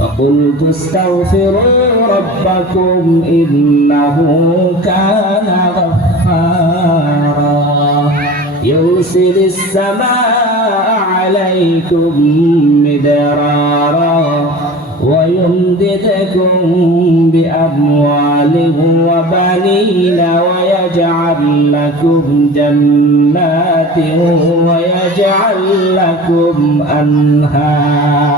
فقلت استغفروا ربكم إنه كان غفارا يرسل السماء عليكم مدرارا ويمددكم بأموال وبنين ويجعل لكم جنات ويجعل لكم أنهارا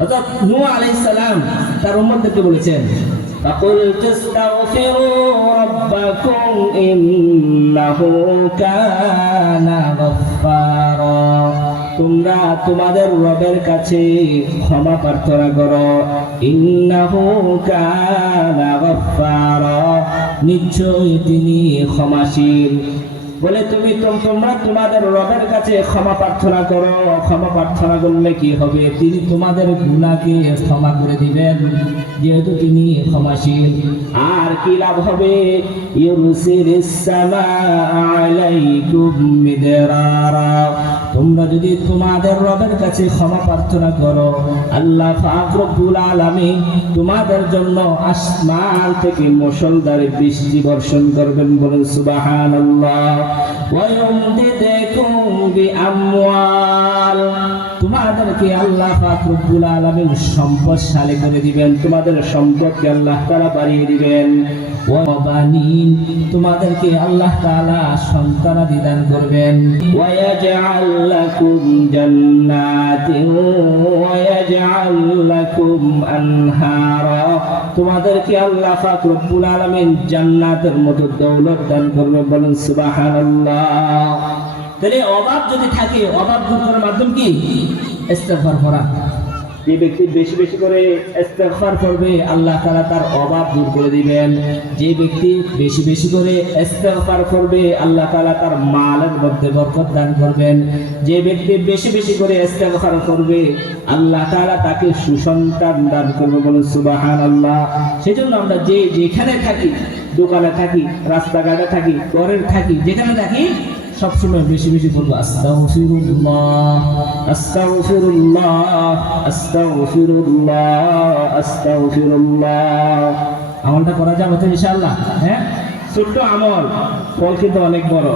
হযরত নূহ আলাইহিস সালাম তার উম্মতদেরকে বলেছেন فقلت استغفروا ربكم إنه كان غفارا তোমরা তোমাদের রবের কাছে ক্ষমা প্রার্থনা করো ইন্নাহু কানা গফফারা নিশ্চয়ই তিনি ক্ষমাশীল বলে তোমরা তোমাদের রবের কাছে ক্ষমা প্রার্থনা করো ক্ষমা প্রার্থনা করলে কি হবে তিনি তোমাদের গুনাহকে ক্ষমা করে দিবেন যেহেতু তিনি ক্ষমাশীল আর কি লাভ হবে ইউরসিলিস সামাআ আলাইকুম মিদরারা তোমরা যদি তোমাদের রবের কাছে ক্ষমা প্রার্থনা করো আল্লাহ পাক রব্বুল আলামিন তোমাদের জন্য আসমান থেকে মুষলধারে বৃষ্টি বর্ষণ করবেন বলেন সুবহানাল্লাহ ওয়া ইউমদিদকুম বিআমওয়াল তোমাদেরকে আল্লাহ পাক রব্বুল আলামিন সম্পদশালী করে দিবেন তোমাদের সম্পদকে আল্লাহ তাআলা বাড়িয়ে দিবেন ওয়া বানিন তোমাদেরকে আল্লাহ তাআলা সন্তানাদি দান করবেন ওয়া ইয়াজআল লাকুম জান্নাতিন ওয়া ইয়াজআল লাকুম আনহারা তোমাদেরকে আল্লাহ পাক রব্বুল আলামিন জান্নাতের মতো দৌলত দান করবেন বলেন সুবহানাল্লাহ তাহলে অভাব যদি থাকে অভাব দূর করার মাধ্যম কি ইস্তেগফার করা যে ব্যক্তি বেশি বেশি করে ইস্তেগফার করবে আল্লাহ তাআলা তার অভাব দূর করে দিবেন যে ব্যক্তি বেশি বেশি করে ইস্তেগফার করবে আল্লাহ তাআলা তার মালের মধ্যে বরকত দান করবেন যে ব্যক্তি বেশি বেশি করে ইস্তেগফার করবে আল্লাহ তাআলা তাকে সুসন্তান দান করবে বলেন সুবহানাল্লাহ সেজন্য আমরা যেখানে থাকি দোকানে থাকি রাস্তাঘাটে থাকি ঘরে থাকি যেখানে থাকি সবসময় বেশি বেশি বলবো আস্তাগফিরুল্লাহ আস্তাগফিরুল্লাহ আস্তাগফিরুল্লাহ আস্তাগফিরুল্লাহ আমলটা করা যাবে তো ইনশাআল্লাহ হ্যাঁ ছোট্ট আমল ফল কিন্তু অনেক বড়